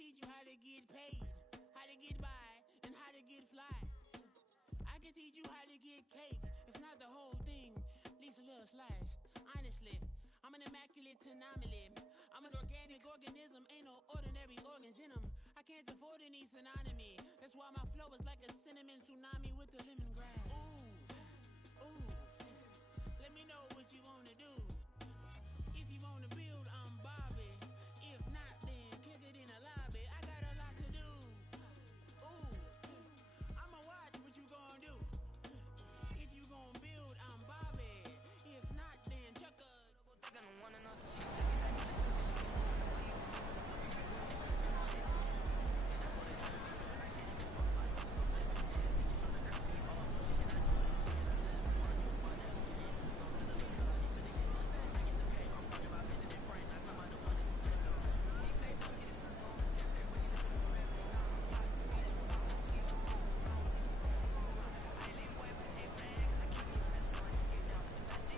teach you how to get paid, how to get by, and how to get fly. I can teach you how to get cake, if not the whole thing, at least a little slice. Honestly, I'm an immaculate anomaly. I'm an organic organism, ain't no ordinary organs in them. I can't afford any synonymy. That's why my flow is like a cinnamon tsunami with the lemongrass. Ooh, ooh. Let me know what you wanna do. If you wanna build, I'm Bobby. If not, then kick it in the lobby. I got a lot to do. Ooh, I'ma watch what you gonna do. If you gonna build, I'm Bobby. If not, then chuck a...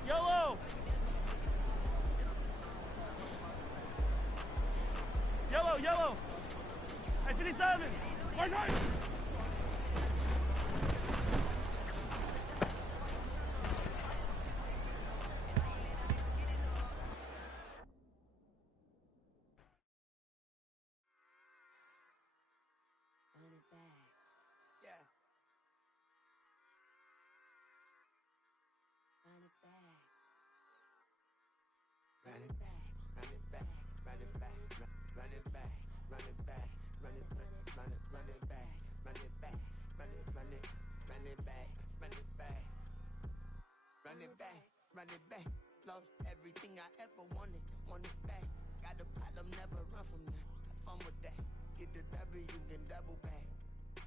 Yellow! Yellow, yellow! Hey, 57! Right, right! Run it back. Yeah. Run it back. Run it back, run it back, run it back, run it back, run it back, run it back, run it back, run it back, run it back, run it back, run it back, run it back. Lost everything I ever wanted, want it back. Got a problem, never run from that. Have fun with that. Get the W, then double back.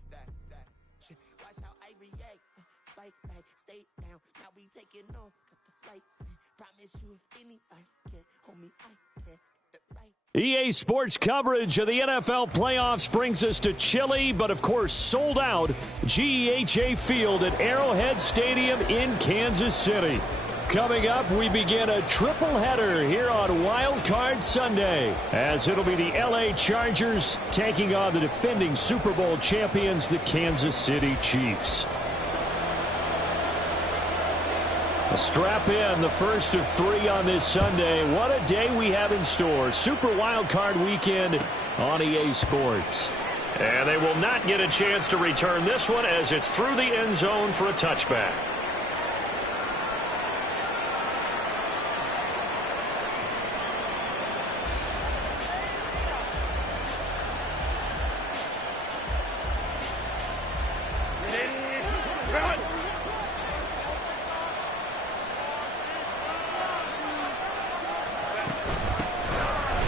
That shit. Watch how I react. Fight back, stay down. Now we taking on. Got the flight plan. Promise you if anybody can hold me, I can. Get the right. EA Sports coverage of the NFL playoffs brings us to chilly, but of course sold out GEHA Field at Arrowhead Stadium in Kansas City. Coming up, we begin a triple header here on Wild Card Sunday, as it'll be the LA Chargers taking on the defending Super Bowl champions, the Kansas City Chiefs. Strap in, the first of three on this Sunday. What a day we have in store. Super Wild Card Weekend on EA Sports. And they will not get a chance to return this one as it's through the end zone for a touchback.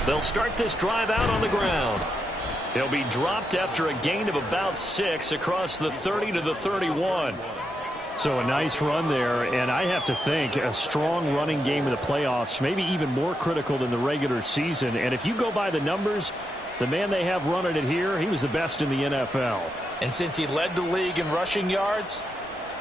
They'll start this drive out on the ground. He'll be dropped after a gain of about 6 across the 30 to the 31. So a nice run there, and I have to think a strong running game in the playoffs, maybe even more critical than the regular season. And if you go by the numbers, the man they have running it here, he was the best in the NFL. And since he led the league in rushing yards,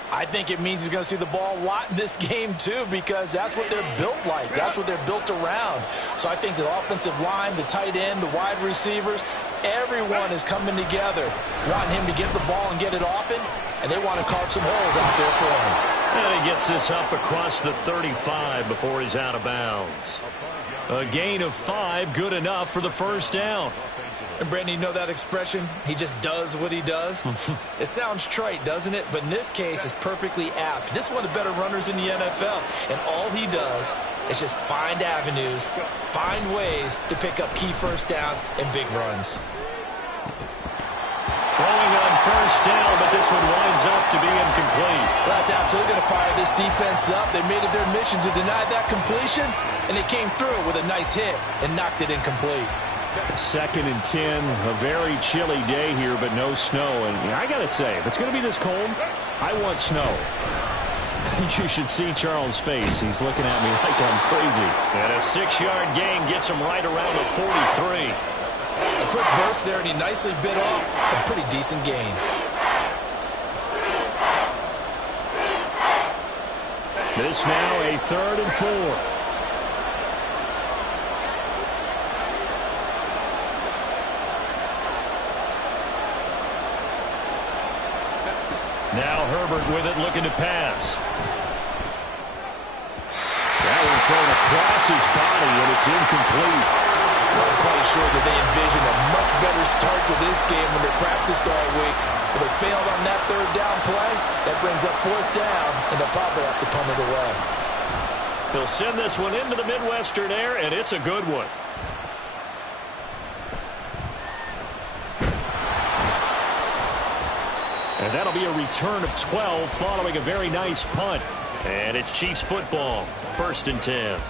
I think it means he's going to see the ball a lot in this game, too, because that's what they're built like. That's what they're built around. So I think the offensive line, the tight end, the wide receivers, everyone is coming together, wanting him to get the ball and get it often, and they want to carve some holes out there for him. And he gets this up across the 35 before he's out of bounds. A gain of 5, good enough for the first down. And Brandon, you know that expression? He just does what he does? It sounds trite, doesn't it? But in this case, it's perfectly apt. This is one of the better runners in the NFL. And all he does is just find avenues, find ways to pick up key first downs and big runs. Throwing on first down, but this one winds up to be incomplete. That's absolutely going to fire this defense up. They made it their mission to deny that completion, and they came through with a nice hit and knocked it incomplete. 2nd and 10, a very chilly day here, but no snow. And I got to say, if it's going to be this cold, I want snow. You should see Charles' face. He's looking at me like I'm crazy. And a 6-yard gain gets him right around the 43. A quick burst there, and he nicely bit off a pretty decent gain. This now a 3rd and 4. Now Herbert with it, looking to pass. That one thrown across his body, and it's incomplete. Well, I'm quite sure that they envisioned a much better start to this game when they practiced all week. But they failed on that third down play. That brings up fourth down, and they'll probably have to punt it away. He'll send this one into the Midwestern air, and it's a good one. And that'll be a return of 12 following a very nice punt. And it's Chiefs football, 1st and 10.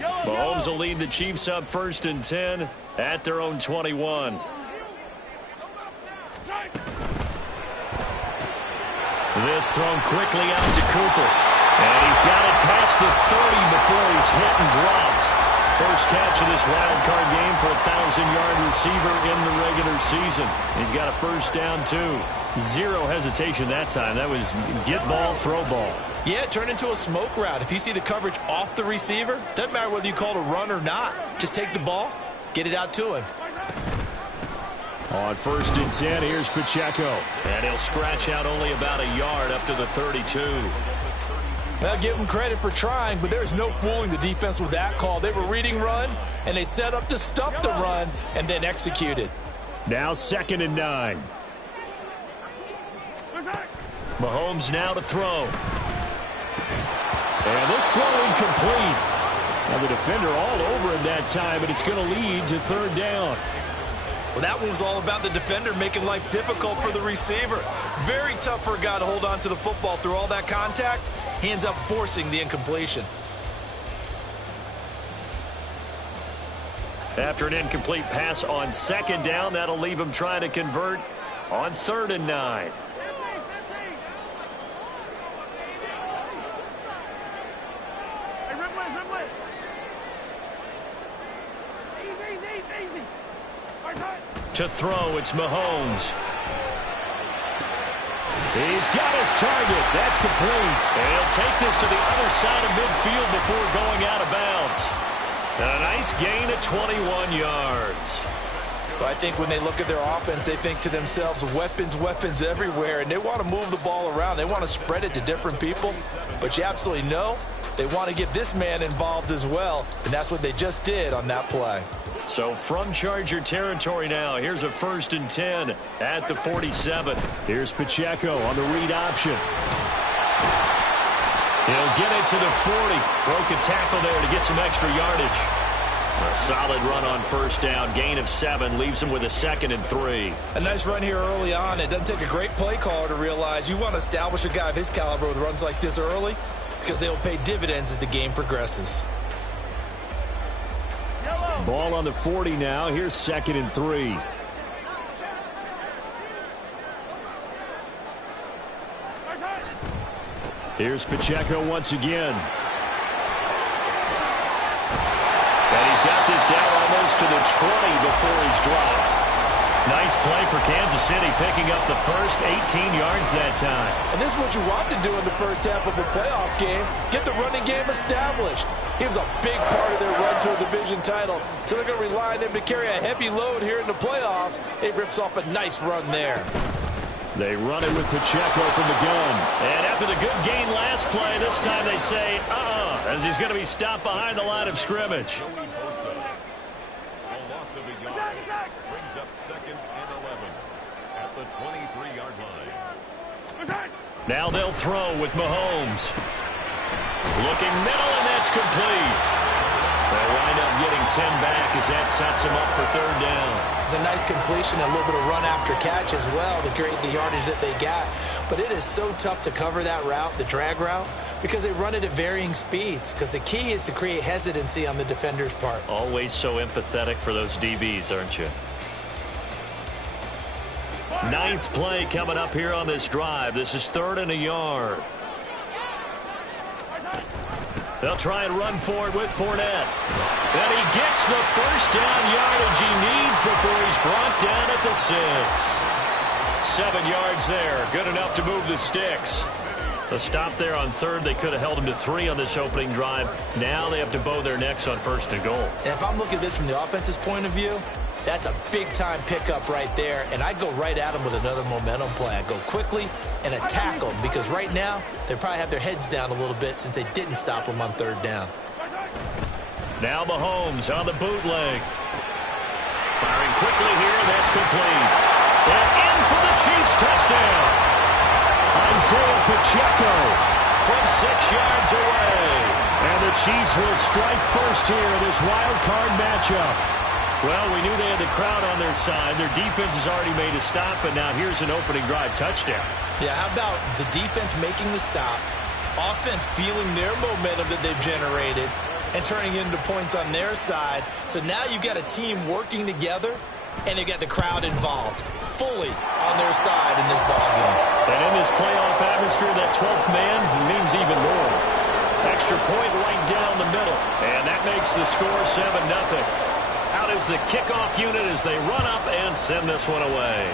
Mahomes will lead the Chiefs up 1st and 10 at their own 21. This thrown quickly out to Cooper. And he's got it past the 30 before he's hit and dropped. First catch of this wild card game for a 1,000-yard receiver in the regular season. He's got a first down, too. Zero hesitation that time. That was get ball, throw ball. Yeah, it turned into a smoke route. If you see the coverage off the receiver, doesn't matter whether you call it a run or not. Just take the ball, get it out to him. On 1st and 10, here's Pacheco. And he'll scratch out only about a yard up to the 32. Well, give him credit for trying, but there's no fooling the defense with that call. They were reading run, and they set up to stop the run, and then executed. Now 2nd and 9. Mahomes now to throw. And this throw incomplete. Now the defender all over him that time, but it's going to lead to 3rd down. Well, that one was all about the defender making life difficult for the receiver. Very tough for a guy to hold on to the football through all that contact. He ends up forcing the incompletion. After an incomplete pass on 2nd down, that'll leave him trying to convert on 3rd and 9. To throw, it's Mahomes. He's got his target. That's complete. And he'll take this to the other side of midfield before going out of bounds. And a nice gain of 21 yards. Well, I think when they look at their offense, they think to themselves, weapons, weapons everywhere. And they want to move the ball around. They want to spread it to different people. But you absolutely know they want to get this man involved as well. And that's what they just did on that play. So from Charger territory now, here's a 1st and 10 at the 47. Here's Pacheco on the read option. He'll get it to the 40. Broke a tackle there to get some extra yardage. A solid run on 1st down. Gain of 7 leaves him with a 2nd and 3. A nice run here early on. It doesn't take a great play caller to realize you want to establish a guy of his caliber with runs like this early because they'll pay dividends as the game progresses. Ball on the 40 now. Here's 2nd and 3. Here's Pacheco once again. And he's got this down almost to the 20 before he's dropped. Nice play for Kansas City, picking up the first 18 yards that time. And this is what you want to do in the first half of a playoff game. Get the running game established. He was a big part of their run to a division title. So they're going to rely on him to carry a heavy load here in the playoffs. It rips off a nice run there. They run it with Pacheco from the gun. And after the good gain last play, this time they say, as he's going to be stopped behind the line of scrimmage. Brings up 2nd and 11 at the 23-yard line. Now they'll throw with Mahomes. Looking middle, and that's complete. They'll wind up getting 10 back as that sets him up for 3rd down. It's a nice completion, a little bit of run after catch as well to create the yardage that they got. But it is so tough to cover that route, the drag route, because they run it at varying speeds. Because the key is to create hesitancy on the defender's part. Always so empathetic for those DBs, aren't you? 9th play coming up here on this drive. This is 3rd and a yard. They'll try and run forward with Fournette. And he gets the first down yardage he needs before he's brought down at the 6. 7 yards there. Good enough to move the sticks. The stop there on third, they could have held them to 3 on this opening drive. Now they have to bow their necks on 1st and goal. And if I'm looking at this from the offense's point of view, that's a big-time pickup right there. And I go right at them with another momentum play. I go quickly and attack them because right now they probably have their heads down a little bit since they didn't stop them on 3rd down. Now Mahomes on the bootleg. Firing quickly here, and that's complete. And in for the Chiefs touchdown. Isaiah Pacheco from 6 yards away. And the Chiefs will strike first here in this wild card matchup. Well, we knew they had the crowd on their side. Their defense has already made a stop, but now here's an opening drive touchdown. Yeah, how about the defense making the stop, offense feeling their momentum that they've generated, and turning it into points on their side. So now you've got a team working together, and you've got the crowd involved fully on their side in this ballgame. And in this playoff atmosphere, that 12th man means even more. Extra point right down the middle, and that makes the score 7-0. Out is the kickoff unit as they run up and send this one away.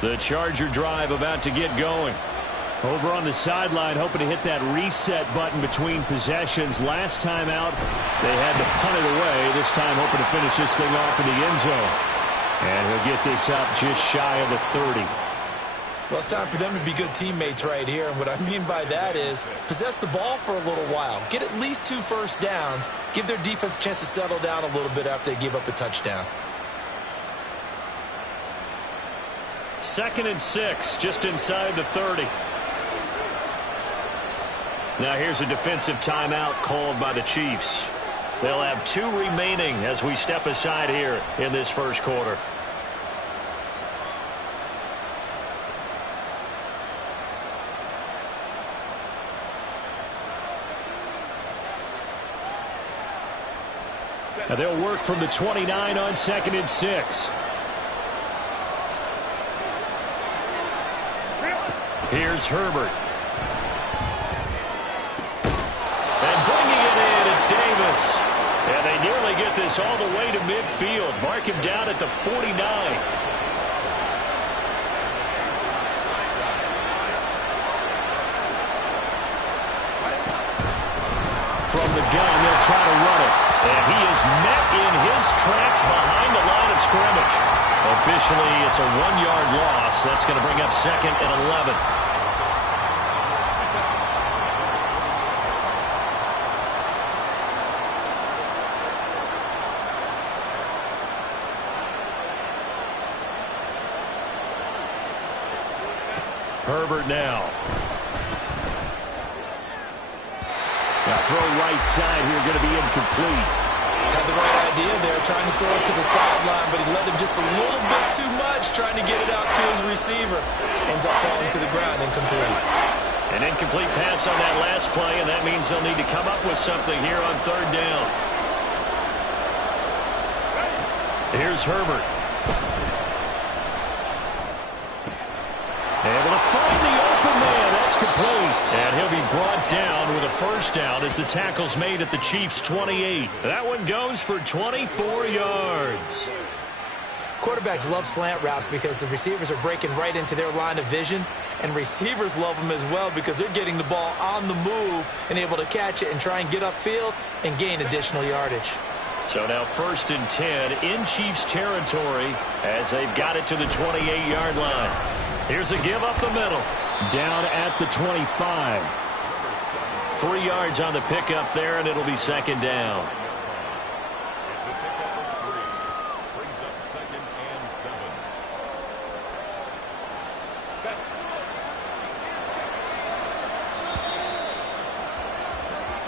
The Charger drive about to get going. Over on the sideline, hoping to hit that reset button between possessions. Last time out, they had to punt it away. This time, hoping to finish this thing off in the end zone. And he'll get this up just shy of the 30. Well, it's time for them to be good teammates right here. And what I mean by that is possess the ball for a little while. Get at least 2 first downs. Give their defense a chance to settle down a little bit after they give up a touchdown. 2nd and 6, just inside the 30. Now here's a defensive timeout called by the Chiefs. They'll have 2 remaining as we step aside here in this first quarter. Now they'll work from the 29 on 2nd and 6. Here's Herbert. And bringing it in, it's Davis. And they nearly get this all the way to midfield. Mark him down at the 49. From the gun, they'll try to run it. And he is met in his tracks behind the line of scrimmage. Officially, it's a 1-yard loss. That's going to bring up 2nd and 11. Herbert now. Now throw right side here, going to be incomplete. Had the right idea there, trying to throw it to the sideline, but he led him just a little bit too much, trying to get it out to his receiver. Ends up falling to the ground, incomplete. An incomplete pass on that last play, and that means they'll need to come up with something here on 3rd down. Here's Herbert. Able to find the open man. That's complete. And he'll be brought down with a first down as the tackle's made at the Chiefs' 28. That one goes for 24 yards. Quarterbacks love slant routes because the receivers are breaking right into their line of vision, and receivers love them as well because they're getting the ball on the move and able to catch it and try and get upfield and gain additional yardage. So now 1st and 10 in Chiefs territory as they've got it to the 28-yard line. Here's a give up the middle. Down at the 25. 3 yards on the pickup there, and it'll be 2nd down. It's a pickup of 3. Brings up 2nd and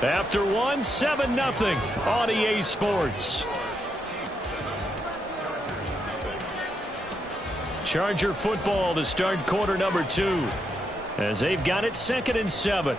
7. After 1, 7-0 on EA Sports. Charger football to start quarter number 2 as they've got it 2nd and 7.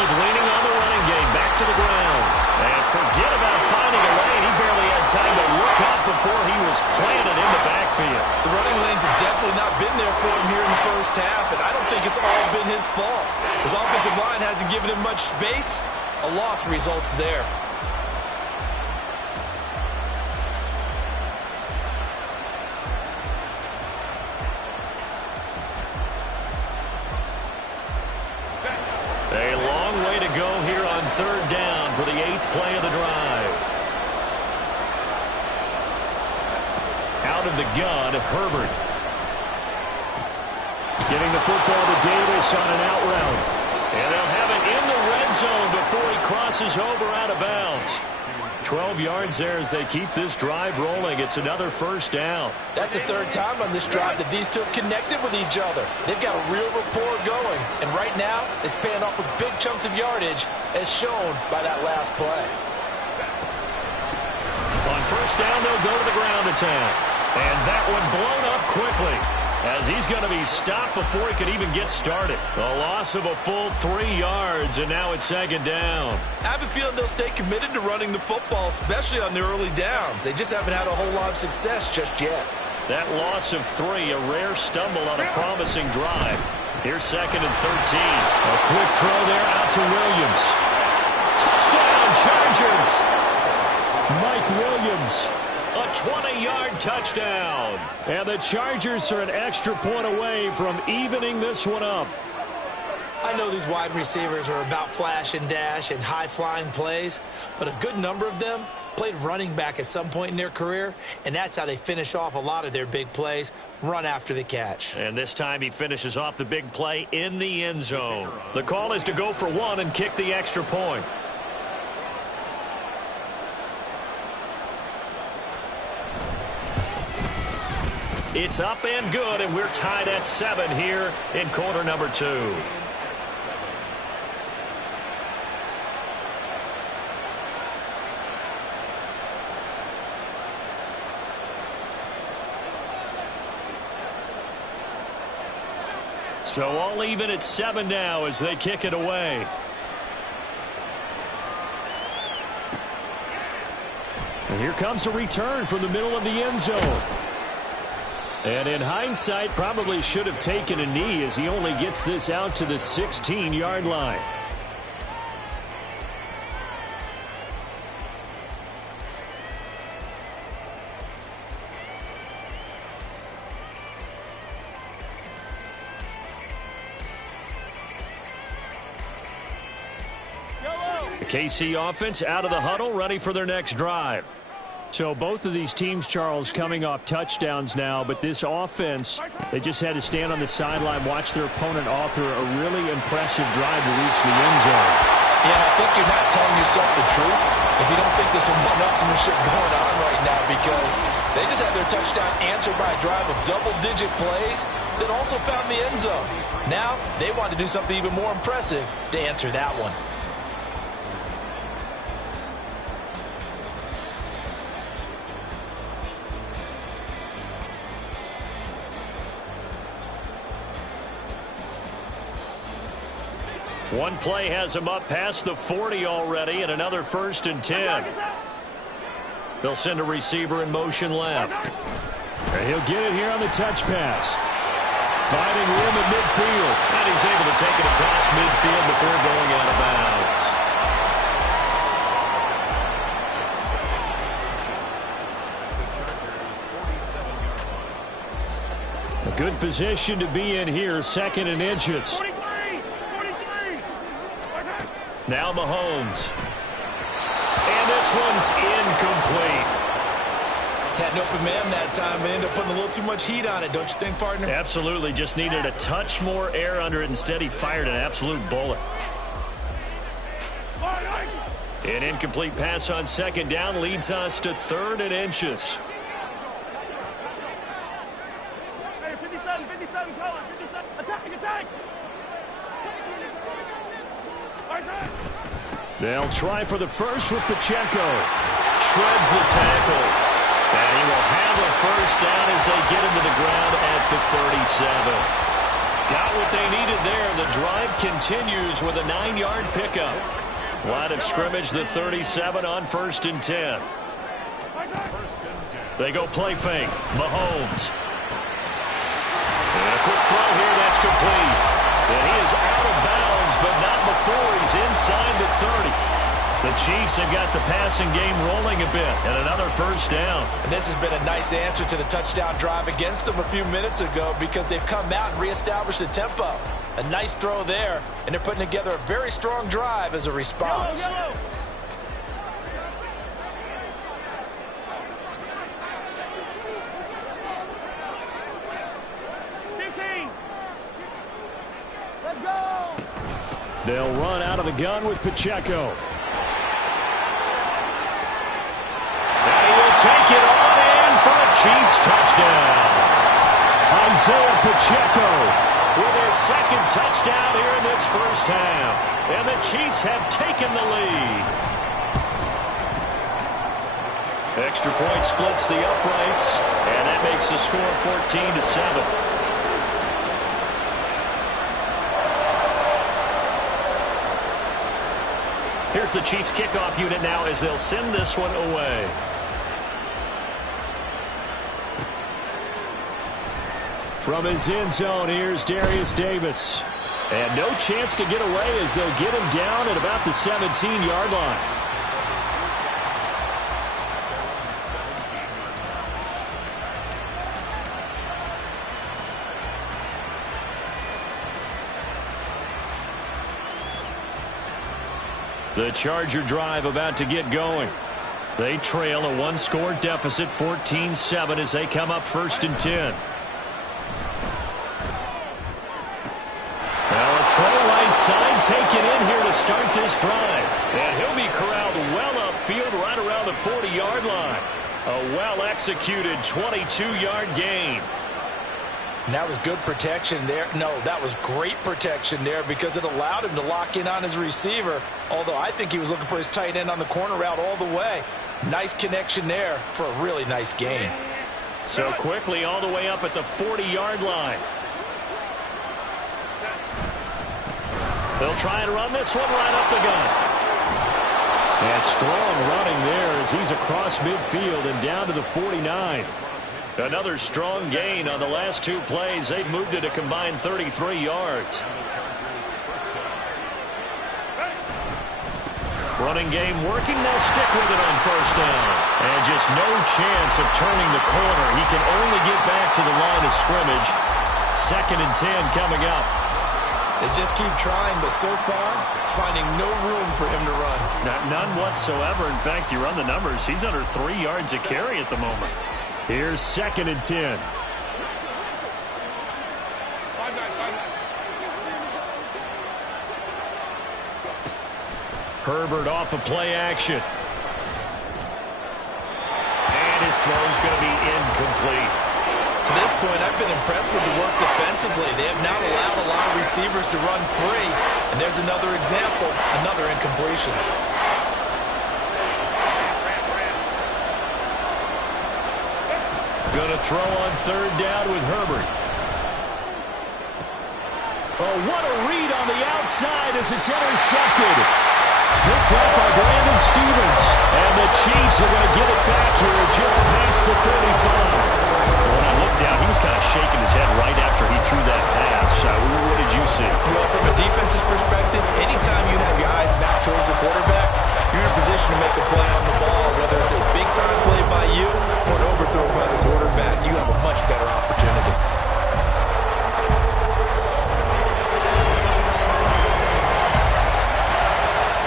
keep leaning on the running game. Back to the ground. And forget about finding a lane. He barely had time to look up before he was planted in the backfield. The running lanes have definitely not been there for him here in the first half, and I don't think it's all been his fault. His offensive line hasn't given him much space. A loss results there. A long way to go here on third down for the 8th play of the drive. Out of the gun, Herbert. Getting the football to Davis on an out route. And they'll have it in the red zone before he crosses over out of bounds. 12 yards there as they keep this drive rolling. It's another first down. That's the third time on this drive that these two have connected with each other. They've got a real rapport going. And right now, it's paying off with big chunks of yardage, as shown by that last play. On first down, they'll go to the ground attack. And that one blown up quickly, as he's going to be stopped before he could even get started. A loss of a full 3 yards, and now it's second down. I have a feeling they'll stay committed to running the football, especially on their early downs. They just haven't had a whole lot of success just yet. That loss of 3, a rare stumble on a promising drive. Here's second and 13. A quick throw there out to Williams. Touchdown, Chargers! Mike Williams. A 20-yard touchdown. And the Chargers are an extra point away from evening this one up. I know these wide receivers are about flash and dash and high-flying plays, but a good number of them played running back at some point in their career, and that's how they finish off a lot of their big plays, run after the catch. And this time he finishes off the big play in the end zone. The call is to go for one and kick the extra point. It's up and good, and we're tied at 7 here in quarter number 2. So all even at 7 now as they kick it away. And here comes a return from the middle of the end zone. And in hindsight, probably should have taken a knee as he only gets this out to the 16-yard line. The KC offense out of the huddle, ready for their next drive. So both of these teams, Charles, coming off touchdowns now, but this offense, they just had to stand on the sideline, watch their opponent author a really impressive drive to reach the end zone. Yeah, I think you're not telling yourself the truth if you don't think there's some one-upsmanship going on right now, because they just had their touchdown answered by a drive of double-digit plays that also found the end zone. Now they want to do something even more impressive to answer that one. One play has him up past the 40 already, and another 1st and 10. They'll send a receiver in motion left. And he'll get it here on the touch pass. Finding room at midfield. And he's able to take it across midfield before going out of bounds. A good position to be in here, 2nd and inches. Now Mahomes. And this one's incomplete. Had an open man that time, but ended up putting a little too much heat on it, don't you think, partner? Absolutely. Just needed a touch more air under it. Instead, he fired an absolute bullet. An incomplete pass on 2nd down leads us to 3rd and inches. Hey, 57, Colin, 57. Attack! They'll try for the first with Pacheco. Shreds the tackle. And he will have a first down as they get him to the ground at the 37. Got what they needed there. The drive continues with a 9-yard pickup. Line of scrimmage, the 37 on 1st and 10. They go play fake. Mahomes. And a quick throw here, that's complete. And he is out of bounds, but not before he's inside the 30. The Chiefs have got the passing game rolling a bit, and another first down. And this has been a nice answer to the touchdown drive against them a few minutes ago because they've come out and reestablished the tempo. A nice throw there, and they're putting together a very strong drive as a response. Yellow. 15. Let's go. They'll run out of the gun with Pacheco. Take it on in for a Chiefs touchdown. Isaiah Pacheco with his second touchdown here in this first half. And the Chiefs have taken the lead. Extra point splits the uprights, and that makes the score 14-7. Here's the Chiefs kickoff unit now as they'll send this one away. From his end zone, here's Darius Davis. And no chance to get away as they'll get him down at about the 17-yard line. The Charger drive about to get going. They trail a one-score deficit, 14-7, as they come up 1st and 10. Throw right side, taken in here to start this drive. And he'll be corralled well upfield right around the 40-yard line. A well-executed 22-yard gain. And that was good protection there. No, that was great protection there because it allowed him to lock in on his receiver. Although I think he was looking for his tight end on the corner route all the way. Nice connection there for a really nice gain. So quickly all the way up at the 40-yard line. They'll try and run this one right up the gut. And strong running there as he's across midfield and down to the 49. Another strong gain on the last two plays. They've moved it a combined 33 yards. Running game working. They'll stick with it on first down. And just no chance of turning the corner. He can only get back to the line of scrimmage. 2nd and 10 coming up. They just keep trying, but so far, finding no room for him to run. None whatsoever. In fact, you run the numbers. He's under 3 yards a carry at the moment. Here's 2nd and 10. Herbert off of play action. And his throw's going to be incomplete. To this point, I've been impressed with the work defensively. They have not allowed a lot of receivers to run free. And there's another example, another incompletion. Going to throw on 3rd down with Herbert. Oh, what a read on the outside as it's intercepted. Picked up by Brandon Stevens. And the Chiefs are going to get it back here just past the 35. When I looked down, he was kind of shaking his head right after he threw that pass. What did you see? Well, from a defense's perspective, anytime you have your eyes back towards the quarterback, you're in a position to make a play on the ball. Whether it's a big-time play by you or an overthrow by the quarterback, you have a much better opportunity.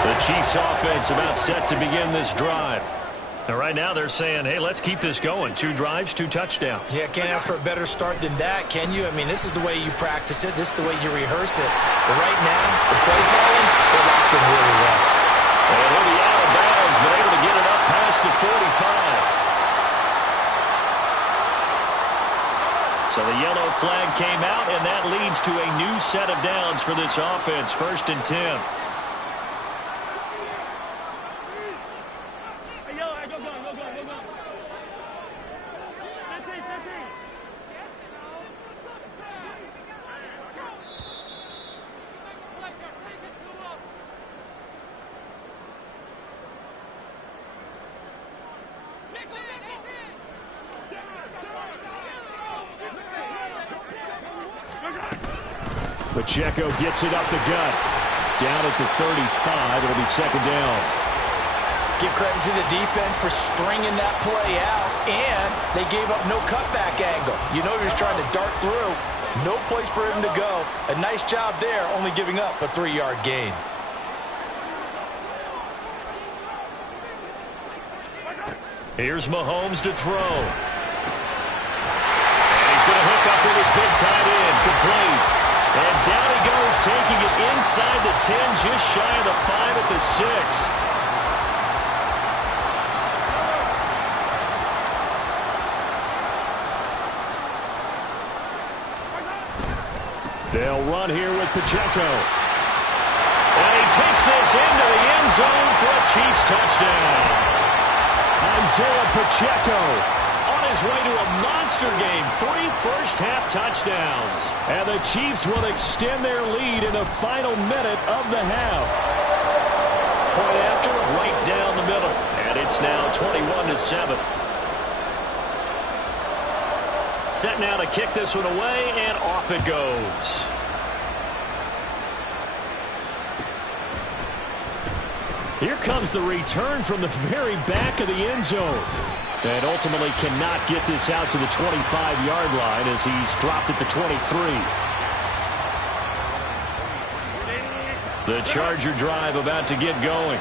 The Chiefs offense about set to begin this drive. Now, right now they're saying, hey, let's keep this going. 2 drives, 2 touchdowns. Yeah, can't ask for a better start than that, can you? I mean, this is the way you practice it. This is the way you rehearse it. But right now, the play calling, they're locked in really well. And he'll be out of bounds, but able to get it up past the 45. So the yellow flag came out, and that leads to a new set of downs for this offense. 1st and 10. Pacheco gets it up the gut. Down at the 35. It'll be second down. Give credit to the defense for stringing that play out, and they gave up no cutback angle. You know you're just trying to dart through. No place for him to go. A nice job there, only giving up a 3-yard gain. Here's Mahomes to throw. And he's going to hook up with his big tight end. Complete. And down he goes, taking it inside the 10, just shy of the 5 at the 6. They'll run here with Pacheco. And he takes this into the end zone for a Chiefs touchdown. Isaiah Pacheco on his way to a monster game. 3 first-half touchdowns. And the Chiefs will extend their lead in the final minute of the half. Point after, right down the middle. And it's now 21-7. Set now to kick this one away, and off it goes. Here comes the return from the very back of the end zone. And ultimately cannot get this out to the 25-yard line as he's dropped at the 23. The Charger drive about to get going.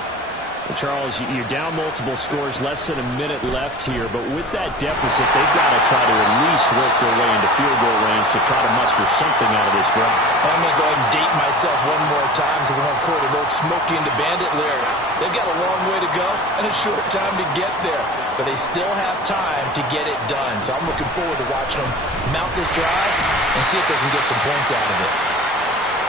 Charles, you're down multiple scores, less than a minute left here, but with that deficit, they've got to try to at least work their way into field goal range to try to muster something out of this drive. I'm going to go ahead and date myself one more time because I'm going to quote an old Smokey and the Bandit lyric. They've got a long way to go and a short time to get there, but they still have time to get it done. So I'm looking forward to watching them mount this drive and see if they can get some points out of it.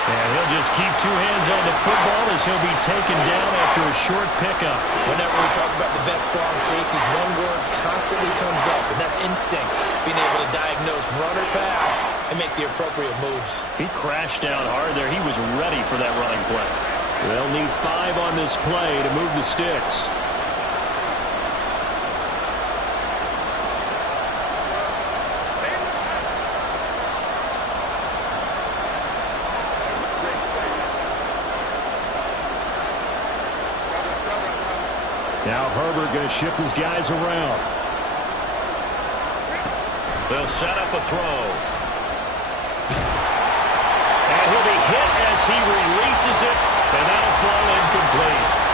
And he'll just keep 2 hands on the football as he'll be taken down after a short pickup. Whenever we talk about the best strong safeties, one word constantly comes up, and that's instincts. Being able to diagnose run or pass and make the appropriate moves. He crashed down hard there. He was ready for that running play. They'll need 5 on this play to move the sticks. Now Herbert going to shift his guys around. They'll set up a throw. And he'll be hit as he releases it, and that'll fall incomplete.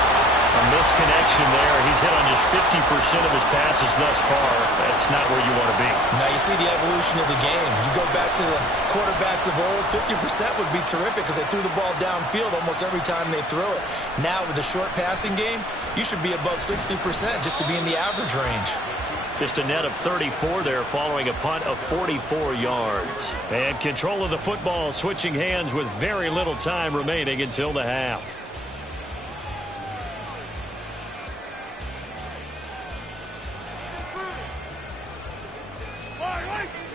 A misconnection there. He's hit on just 50% of his passes thus far. That's not where you want to be. Now you see the evolution of the game. You go back to the quarterbacks of old, 50% would be terrific because they threw the ball downfield almost every time they threw it. Now with the short passing game, you should be above 60% just to be in the average range. Just a net of 34 there following a punt of 44 yards. And control of the football switching hands with very little time remaining until the half.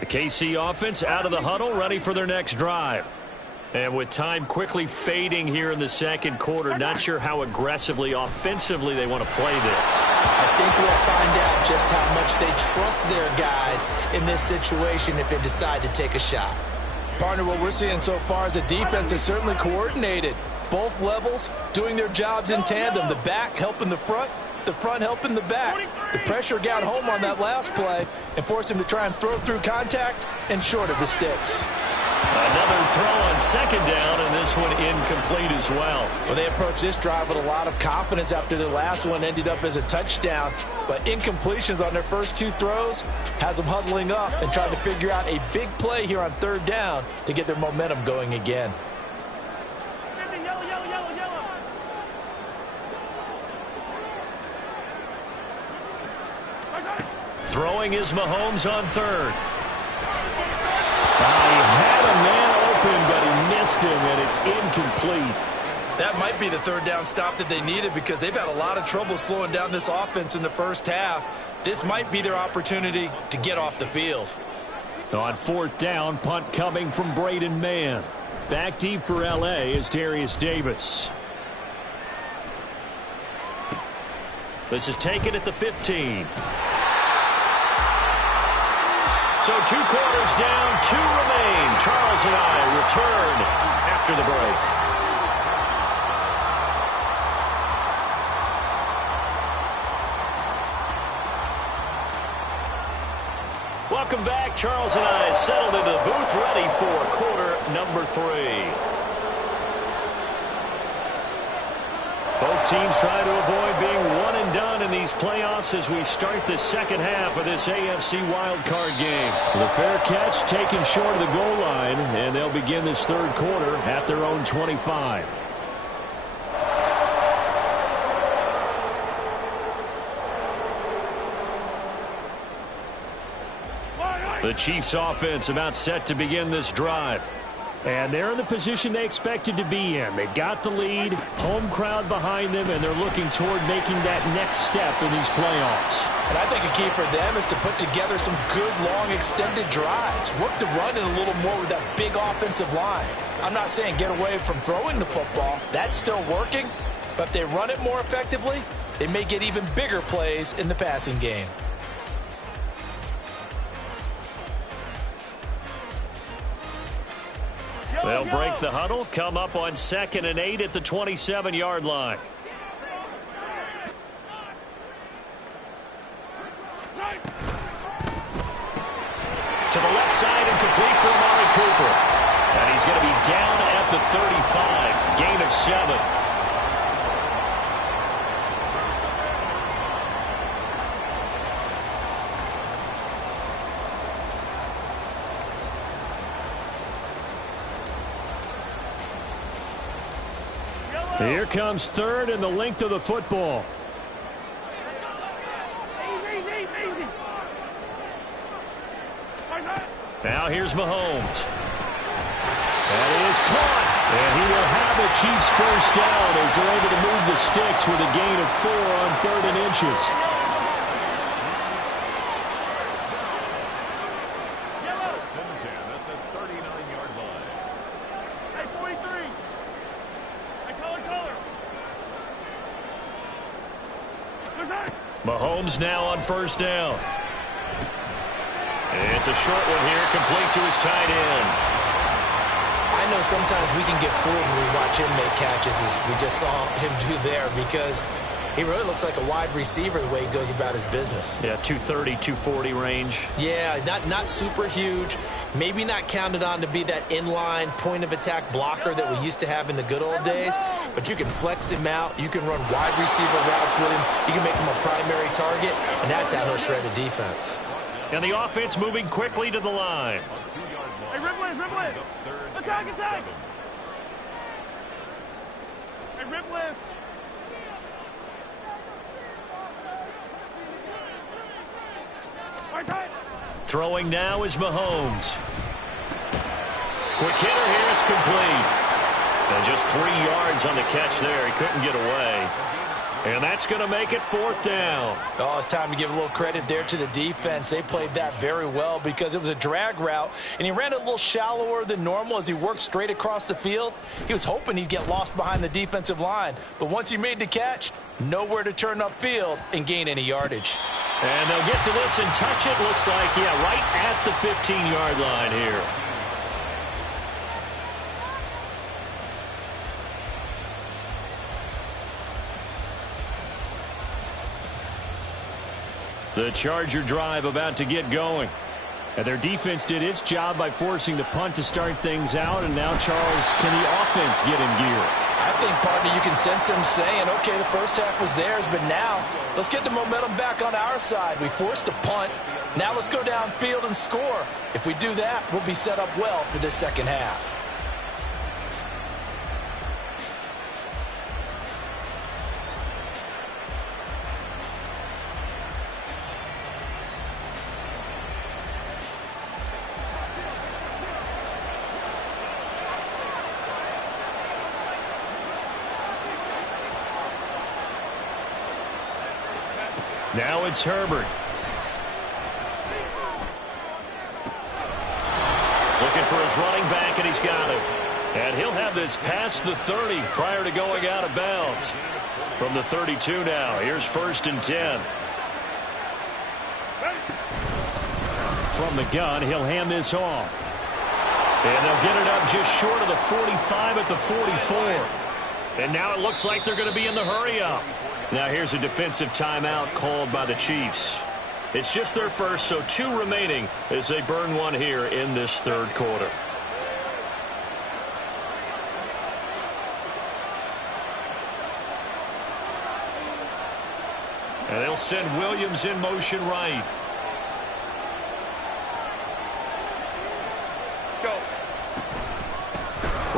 The KC offense out of the huddle, ready for their next drive. And with time quickly fading here in the second quarter, not sure how aggressively, offensively they want to play this. I think we'll find out just how much they trust their guys in this situation if they decide to take a shot. Partner, what we're seeing so far is a defense that's certainly coordinated. Both levels doing their jobs in tandem. The back helping the front helping the back. The pressure got home on that last play and forced him to try and throw through contact and short of the sticks. Another throw on second down, and this one incomplete as well. Well, they approached this drive with a lot of confidence after their last one ended up as a touchdown. But incompletions on their first 2 throws has them huddling up and trying to figure out a big play here on third down to get their momentum going again. Throwing is Mahomes on third. He had a man open, but he missed him, and it's incomplete. That might be the third down stop that they needed because they've had a lot of trouble slowing down this offense in the first half. This might be their opportunity to get off the field. On fourth down, punt coming from Braden Mann. Back deep for L.A. is Darius Davis. This is taken at the 15. So 2 quarters down, 2 remain. Charles and I return after the break. Welcome back. Charles and I settled into the booth, ready for quarter number 3. Both teams trying to avoid being one and done in these playoffs as we start the second half of this AFC wildcard game. The fair catch taken short of the goal line, and they'll begin this third quarter at their own 25. The Chiefs offense about set to begin this drive. And they're in the position they expected to be in. They've got the lead, home crowd behind them, and they're looking toward making that next step in these playoffs. And I think a key for them is to put together some good, long, extended drives. Work the run in a little more with that big offensive line. I'm not saying get away from throwing the football. That's still working. But if they run it more effectively, they may get even bigger plays in the passing game. They'll break the huddle, come up on 2nd and 8 at the 27-yard line. To the left side and complete for Amari Cooper. And he's going to be down at the 35. Gain of 7. Here comes 3rd and the length of the football. Now here's Mahomes. That is caught. And he will have a Chiefs first down as they're able to move the sticks with a gain of 4 on 3rd and inches. Mahomes now on first down. It's a short one here, complete to his tight end. I know sometimes we can get fooled when we watch him make catches, as we just saw him do there, because he really looks like a wide receiver the way he goes about his business. Yeah, 230, 240 range. Yeah, not super huge. Maybe not counted on to be that inline point-of-attack blocker that we used to have in the good old days, but you can flex him out. You can run wide receiver routes with him. You can make him a primary target, and that's how he'll shred a defense. And the offense moving quickly to the line. Hey, Ripley. Attack. Hey, Ripley. Throwing now is Mahomes. Quick hitter here, it's complete. And just 3 yards on the catch there. He couldn't get away. And that's going to make it 4th down. Oh, it's time to give a little credit there to the defense. They played that very well because it was a drag route, and he ran it a little shallower than normal as he worked straight across the field. He was hoping he'd get lost behind the defensive line, but once he made the catch, nowhere to turn upfield and gain any yardage. And they'll get to this and touch it. Looks like, yeah, right at the 15-yard line here. The Charger drive about to get going. And their defense did its job by forcing the punt to start things out. And now, Charles, can the offense get in gear? I think, partner, you can sense them saying, okay, the first half was theirs, but now let's get the momentum back on our side. We forced a punt. Now let's go downfield and score. If we do that, we'll be set up well for this second half. Now it's Herbert. Looking for his running back, and he's got it. And he'll have this past the 30 prior to going out of bounds. From the 32 now, here's 1st and 10. from the gun. He'll hand this off. And they'll get it up just short of the 45 at the 44. And now it looks like they're going to be in the hurry-up. Now here's a defensive timeout called by the Chiefs. It's just their first, so 2 remaining as they burn one here in this third quarter. And they'll send Williams in motion right. Go.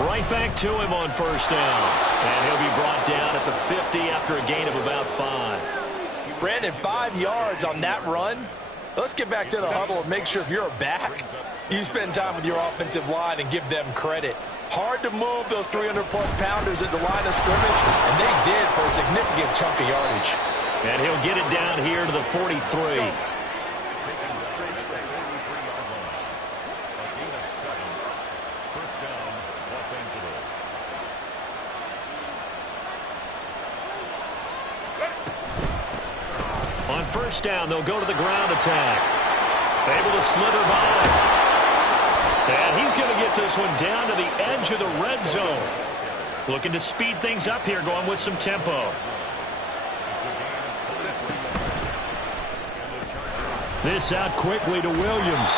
Right back to him on first down. And he'll be brought down at the 50 after a gain of about 5. Brandon, 5 yards on that run. Let's get back to the huddle and make sure if you're a back, you spend time with your offensive line and give them credit. Hard to move those 300-plus pounders at the line of scrimmage, and they did for a significant chunk of yardage. And he'll get it down here to the 43. On first down, they'll go to the ground attack. Able to slither by. And he's going to get this one down to the edge of the red zone. Looking to speed things up here, going with some tempo. This out quickly to Williams.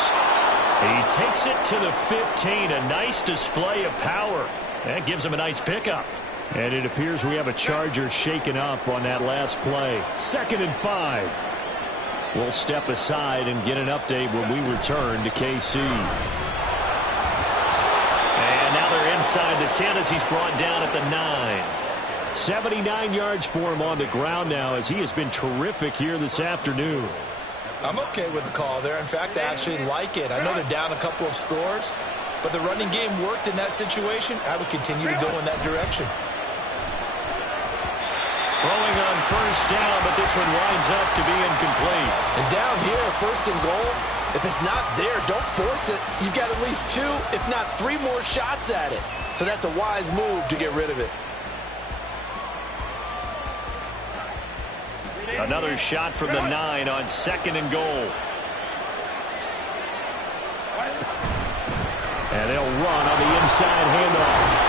He takes it to the 15. A nice display of power. That gives him a nice pickup. And it appears we have a Charger shaken up on that last play. 2nd and 5. We'll step aside and get an update when we return to KC. And now they're inside the 10 as he's brought down at the 9. 79 yards for him on the ground now as he has been terrific here this afternoon. I'm okay with the call there. In fact, I actually like it. I know they're down a couple of scores, but the running game worked in that situation. I would continue to go in that direction. Throwing on first down, but this one winds up to be incomplete. And down here, 1st and goal, if it's not there, don't force it. You've got at least 2, if not 3 more shots at it. So that's a wise move to get rid of it. Another shot from the 9 on 2nd and goal. And they'll run on the inside handoff.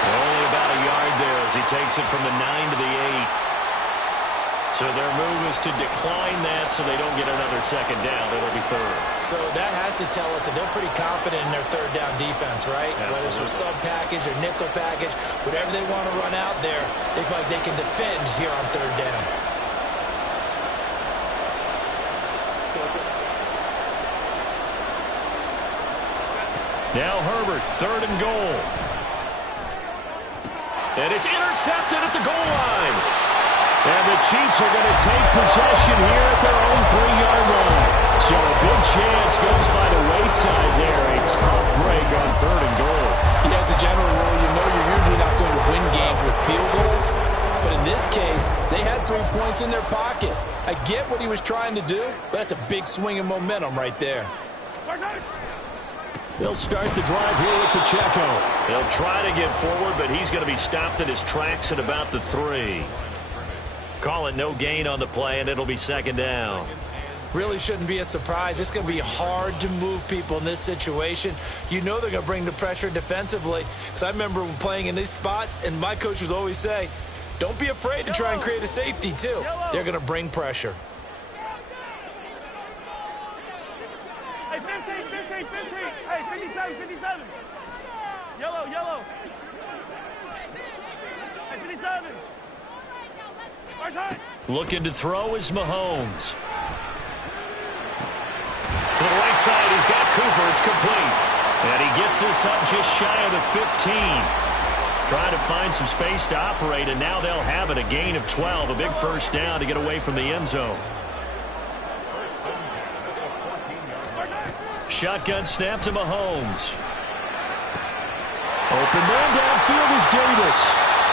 Only about a yard there as he takes it from the 9 to the 8. So their move is to decline that so they don't get another 2nd down. It'll be 3rd. So that has to tell us that they're pretty confident in their 3rd down defense, right? Absolutely. Whether it's a sub package or nickel package, whatever they want to run out there, they feel like they can defend here on 3rd down. Now Herbert, 3rd and goal. And it's intercepted at the goal line. And the Chiefs are going to take possession here at their own 3-yard line. So a big chance goes by the wayside there. A tough break on 3rd and goal. Yeah, as a general rule, you know you're usually not going to win games with field goals. But in this case, they had 3 points in their pocket. I get what he was trying to do, but that's a big swing of momentum right there. They'll start the drive here with Pacheco. They'll try to get forward, but he's going to be stopped in his tracks at about the 3. Call it no gain on the play, and it'll be 2nd down. Really shouldn't be a surprise. It's going to be hard to move people in this situation. You know they're going to bring the pressure defensively. Because I remember playing in these spots, and my coach was always say, don't be afraid to try and create a safety, too. They're going to bring pressure. Hey, 15. Hey, 57. Yellow. Hey, 57. Looking to throw is Mahomes. To the right side, he's got Cooper. It's complete. And he gets this up just shy of the 15. Trying to find some space to operate, and now they'll have it. A gain of 12. A big first down to get away from the end zone. Shotgun snap to Mahomes. Open man downfield is Davis.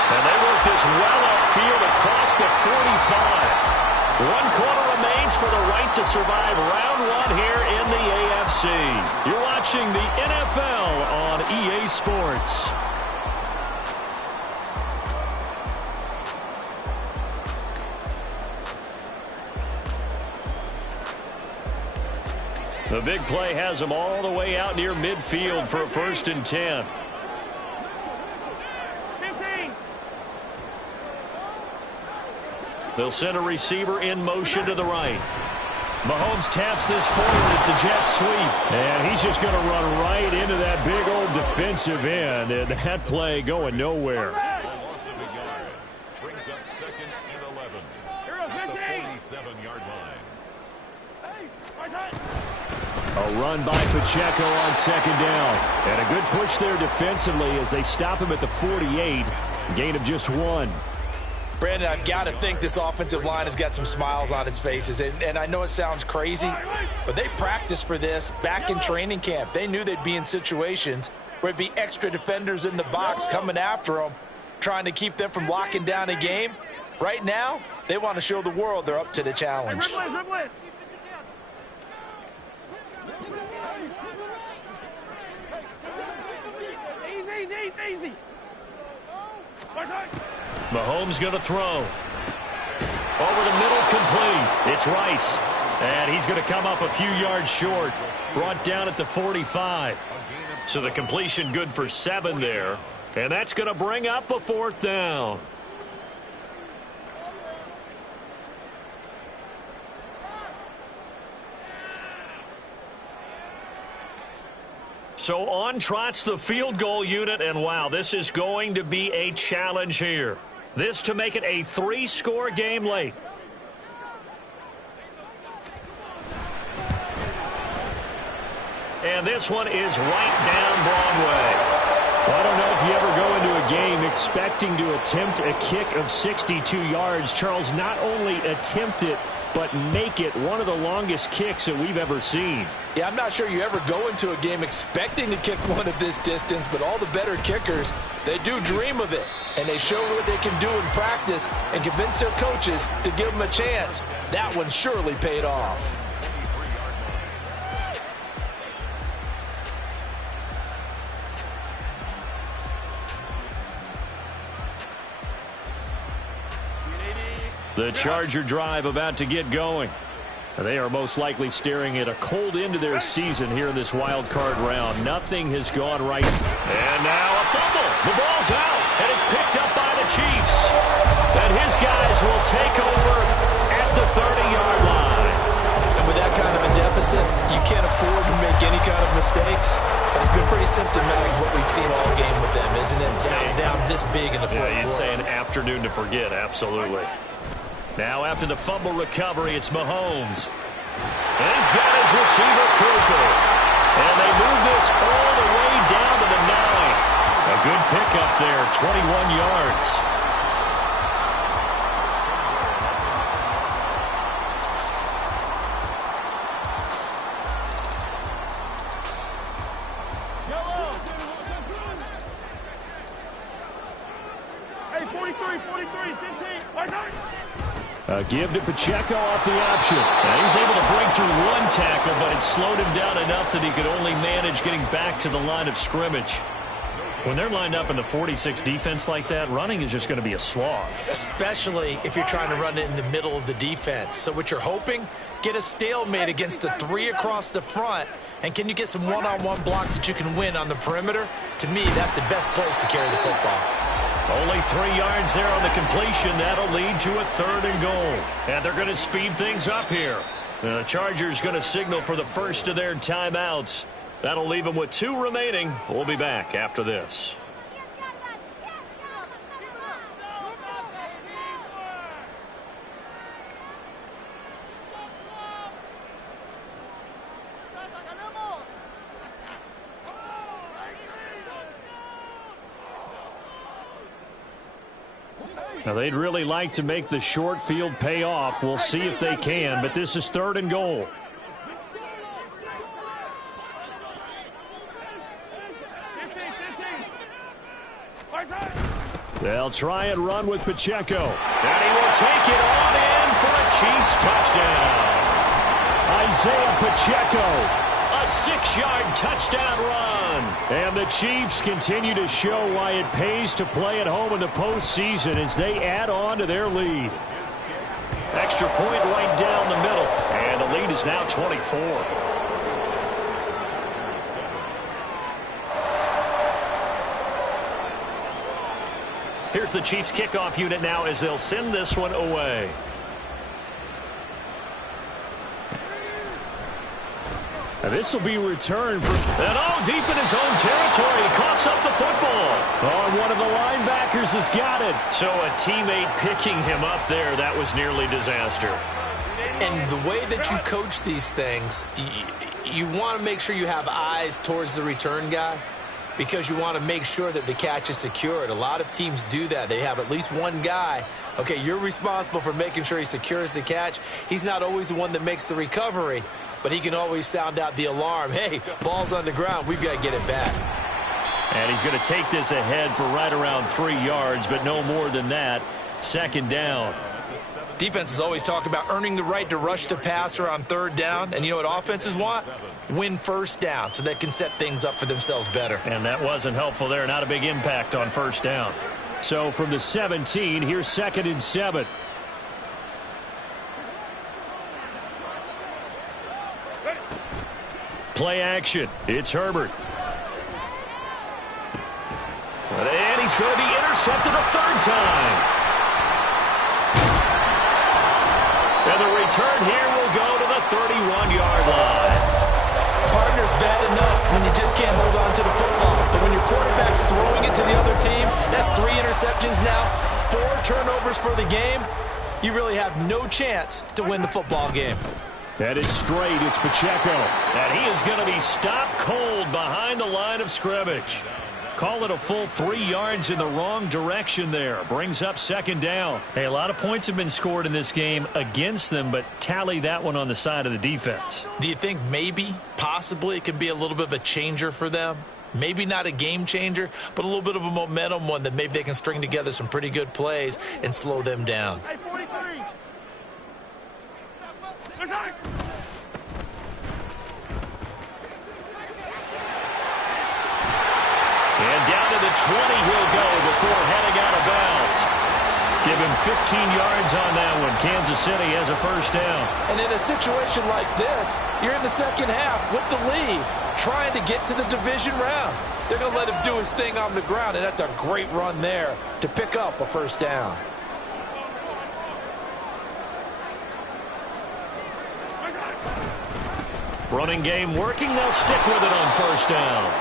And they work this well upfield across the 45. 1 quarter remains for the right to survive round 1 here in the AFC. You're watching the NFL on EA Sports. The big play has them all the way out near midfield for a 1st and 10. 15. They'll send a receiver in motion to the right. Mahomes taps this forward. It's a jet sweep. And he's just going to run right into that big old defensive end. And that play going nowhere. Loss of a yard. Brings up 2nd and 11. At the 47-yard line. A run by Pacheco on 2nd down. And a good push there defensively as they stop him at the 48. Gain of just 1. Brandon, I've got to think this offensive line has got some smiles on its faces. And I know it sounds crazy, but they practiced for this back in training camp. They knew they'd be in situations where it'd be extra defenders in the box coming after them, trying to keep them from locking down a game. Right now, they want to show the world they're up to the challenge. Easy. Mahomes going to throw. Over the middle, complete. It's Rice. And he's going to come up a few yards short. Brought down at the 45. So the completion good for 7 there. And that's going to bring up a 4th down. So on trots the field goal unit, and wow, this is going to be a challenge here. This to make it a 3-score game late. And this one is right down Broadway. I don't know if you ever go into a game expecting to attempt a kick of 62 yards. Charles, not only attempt it, but make it one of the longest kicks that we've ever seen. Yeah, I'm not sure you ever go into a game expecting to kick one of this distance, but all the better kickers, they do dream of it. And they show what they can do in practice and convince their coaches to give them a chance. That one surely paid off. The Charger drive about to get going. They are most likely staring at a cold end to their season here in this wild card round. Nothing has gone right. And now a fumble. The ball's out, and it's picked up by the Chiefs. And his guys will take over at the 30-yard line. And with that kind of a deficit, you can't afford to make any kind of mistakes. And it's been pretty symptomatic of what we've seen all game with them, isn't it? Down this big in the fourth quarter. You'd say an afternoon to forget, absolutely. Now after the fumble recovery, it's Mahomes. And he's got his receiver, Cooper. And they move this all the way down to the 9. A good pickup there, 21 yards. Hey, 43, 15. A give to Pacheco off the option. And he's able to break through one tackle, but it slowed him down enough that he could only manage getting back to the line of scrimmage. When they're lined up in the 46 defense like that, running is just going to be a slog. Especially if you're trying to run it in the middle of the defense. So what you're hoping, get a stalemate against the 3 across the front. And can you get some one-on-one blocks that you can win on the perimeter? To me, that's the best place to carry the football. Only 3 yards there on the completion. That'll lead to a 3rd and goal. And they're going to speed things up here. The Chargers going to signal for the first of their timeouts. That'll leave them with 2 remaining. We'll be back after this. Now, they'd really like to make the short field pay off. We'll see if they can, but this is 3rd and goal. They'll try and run with Pacheco. And he will take it on in for a Chiefs touchdown. Isaiah Pacheco. A 6-yard touchdown run. And the Chiefs continue to show why it pays to play at home in the postseason as they add on to their lead. Extra point right down the middle. And the lead is now 24. Here's the Chiefs kickoff unit now as they'll send this one away. And this will be returned for, and all deep in his own territory. He coughs up the football. Oh, one of the linebackers has got it. So a teammate picking him up there, that was nearly disaster. And the way that you coach these things, you want to make sure you have eyes towards the return guy because you want to make sure that the catch is secured. A lot of teams do that. They have at least one guy. Okay, you're responsible for making sure he secures the catch. He's not always the one that makes the recovery, but he can always sound out the alarm. Hey, ball's on the ground. We've got to get it back. And he's going to take this ahead for right around 3 yards, but no more than that. Second down. Defenses always talk about earning the right to rush the passer on third down. And you know what offenses want? Win first down so they can set things up for themselves better. And that wasn't helpful there. Not a big impact on first down. So from the 17, here's 2nd and 7. Play action. It's Herbert. And he's going to be intercepted a third time. And the return here will go to the 31-yard line. Partner's bad enough when you just can't hold on to the football. But when your quarterback's throwing it to the other team, that's 3 interceptions now, 4 turnovers for the game. You really have no chance to win the football game. And it's straight. It's Pacheco. And he is going to be stopped cold behind the line of scrimmage. Call it a full 3 yards in the wrong direction there. Brings up second down. Hey, a lot of points have been scored in this game against them, but tally that one on the side of the defense. Do you think maybe, possibly, it can be a little bit of a changer for them? Maybe not a game changer, but a little bit of a momentum one that maybe they can string together some pretty good plays and slow them down. Hey, 43. And down to the 20 he'll go before heading out of bounds. Give him 15 yards on that one. Kansas City has a first down. And in a situation like this, you're in the second half with the lead, trying to get to the division round. They're going to let him do his thing on the ground, and that's a great run there to pick up a first down. Running game working. They'll stick with it on first down.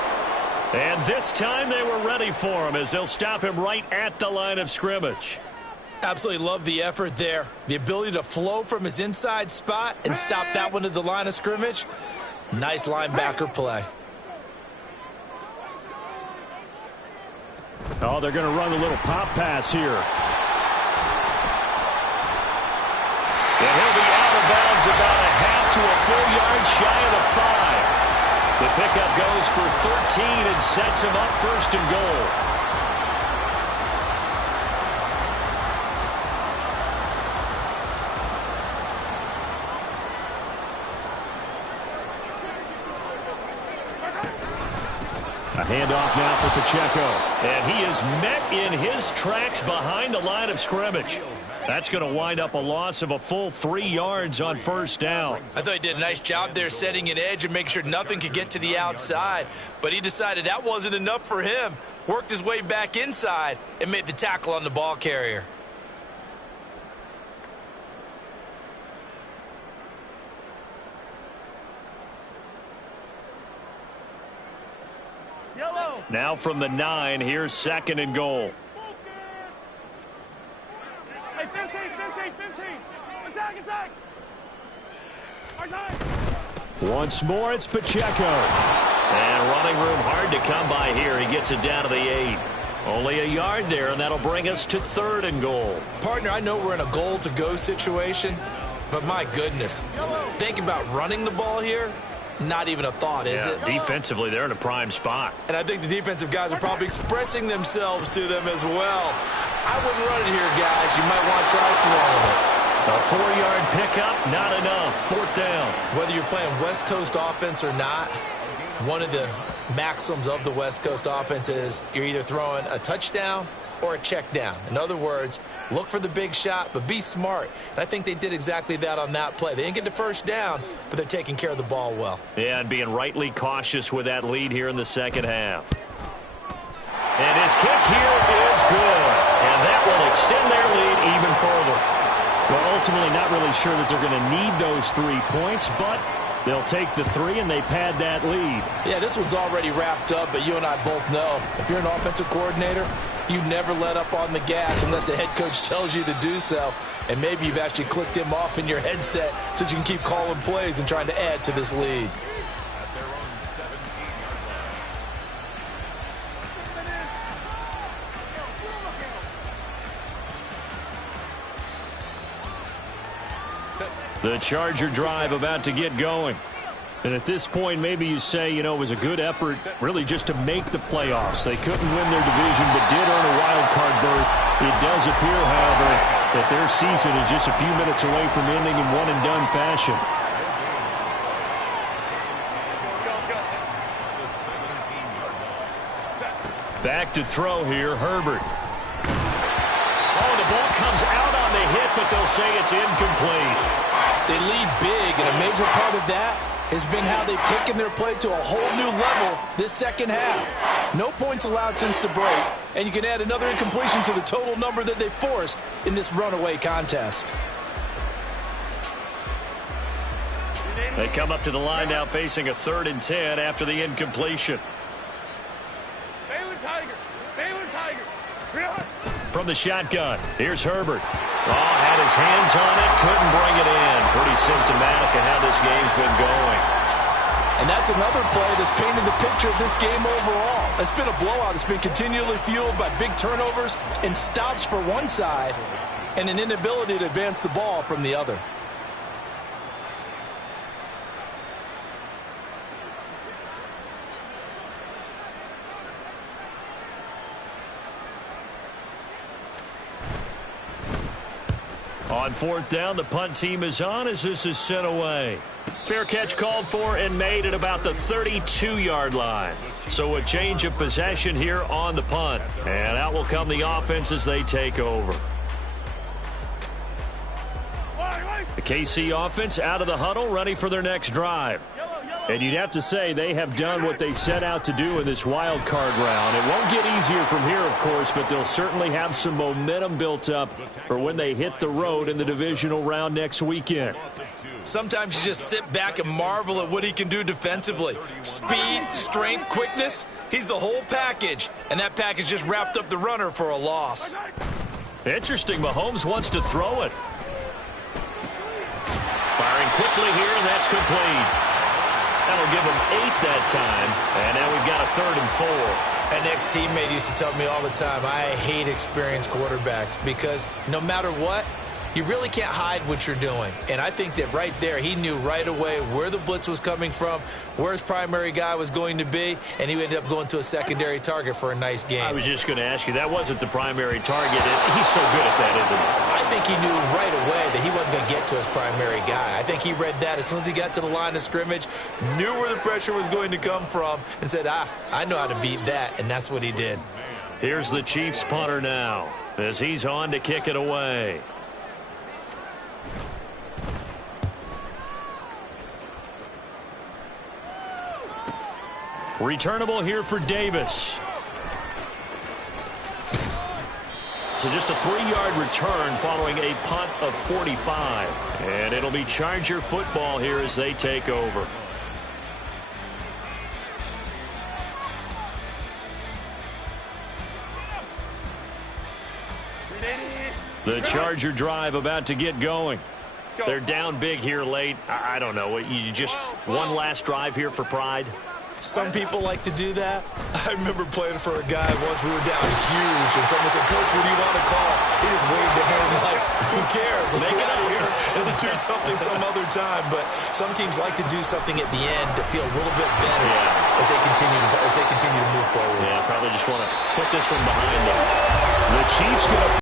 And this time they were ready for him as they'll stop him right at the line of scrimmage. Absolutely love the effort there. The ability to flow from his inside spot and stop that one at the line of scrimmage. Nice linebacker play. Oh, they're going to run a little pop pass here. And he'll be out of bounds about a half to a full yard shy of the 5. The pickup goes for 13 and sets him up first and goal. A handoff now for Pacheco. And he is met in his tracks behind the line of scrimmage. That's going to wind up a loss of a full 3 yards on first down. I thought he did a nice job there setting an edge and making sure nothing could get to the outside. But he decided that wasn't enough for him. Worked his way back inside and made the tackle on the ball carrier. Yellow. Now from the 9, here's 2nd and goal. Hey, 15. Attack. Our side. Once more, it's Pacheco. And running room hard to come by here. He gets it down to the 8. Only a yard there, and that'll bring us to 3rd and goal. Partner, I know we're in a goal-to-go situation, but my goodness, think about running the ball here. Not even a thought, is it? Defensively, they're in a prime spot. And I think the defensive guys are probably expressing themselves to them as well. I wouldn't run it here, guys. You might want to try throwing it. A 4-yard pickup, not enough. 4th down. Whether you're playing West Coast offense or not, one of the maxims of the West Coast offense is you're either throwing a touchdown or a check down. In other words, look for the big shot, but be smart. And I think they did exactly that on that play. They didn't get the first down, but they're taking care of the ball well. Yeah, and being rightly cautious with that lead here in the second half. And his kick here is good. And ultimately not really sure that they're going to need those 3 points, but they'll take the 3 and they pad that lead. Yeah, this one's already wrapped up, but you and I both know if you're an offensive coordinator, you never let up on the gas unless the head coach tells you to do so. And maybe you've actually clicked him off in your headset so you can keep calling plays and trying to add to this lead. At their own 17-yard line. The Charger drive about to get going. And at this point, maybe you say, you know, it was a good effort really just to make the playoffs. They couldn't win their division but did earn a wild card berth. It does appear, however, that their season is just a few minutes away from ending in one-and-done fashion. Back to throw here, Herbert. Oh, the ball comes out on the hit, but they'll say it's incomplete. They lead big, and a major part of that has been how they've taken their play to a whole new level this second half. No points allowed since the break, and you can add another incompletion to the total number that they forced in this runaway contest. They come up to the line now facing a 3rd and 10 after the incompletion. Baylor Tiger. Baylor Tiger. From the shotgun, here's Herbert. Oh, had his hands on it, couldn't bring it in. Pretty symptomatic of how this game's been going. And that's another play that's painted the picture of this game overall. It's been a blowout. It's been continually fueled by big turnovers and stops for one side and an inability to advance the ball from the other. On 4th down, the punt team is on as this is sent away. Fair catch called for and made at about the 32-yard line. So a change of possession here on the punt. And out will come the offense as they take over. The KC offense out of the huddle, ready for their next drive. And you'd have to say they have done what they set out to do in this wild card round. It won't get easier from here, of course, but they'll certainly have some momentum built up for when they hit the road in the divisional round next weekend. Sometimes you just sit back and marvel at what he can do defensively. Speed, strength, quickness, he's the whole package. And that package just wrapped up the runner for a loss. Interesting, Mahomes wants to throw it. Firing quickly here, and that's complete. That'll give him 8 that time, and now we've got a 3rd and 4. An ex-teammate used to tell me all the time, I hate experienced quarterbacks because no matter what, you really can't hide what you're doing. And I think that right there, he knew right away where the blitz was coming from, where his primary guy was going to be, and he ended up going to a secondary target for a nice game. I was just going to ask you, that wasn't the primary target. He's so good at that, isn't he? I think he knew right away that he wasn't going to get to his primary guy. I think he read that as soon as he got to the line of scrimmage, knew where the pressure was going to come from, and said, I know how to beat that, and that's what he did. Here's the Chiefs punter now as he's on to kick it away. Returnable here for Davis. So just a 3-yard return following a punt of 45. And it'll be Charger football here as they take over. The Charger drive about to get going. They're down big here late. I don't know. You just one last drive here for pride? Some people like to do that. I remember playing for a guy once. We were down huge, and someone said, Coach, what do you want to call? He just waved a hand like, who cares? Let's get out of here and do something some other time. But some teams like to do something at the end to feel a little bit better as they continue to move forward. Yeah, probably just want to put this one behind them. The Chiefs get a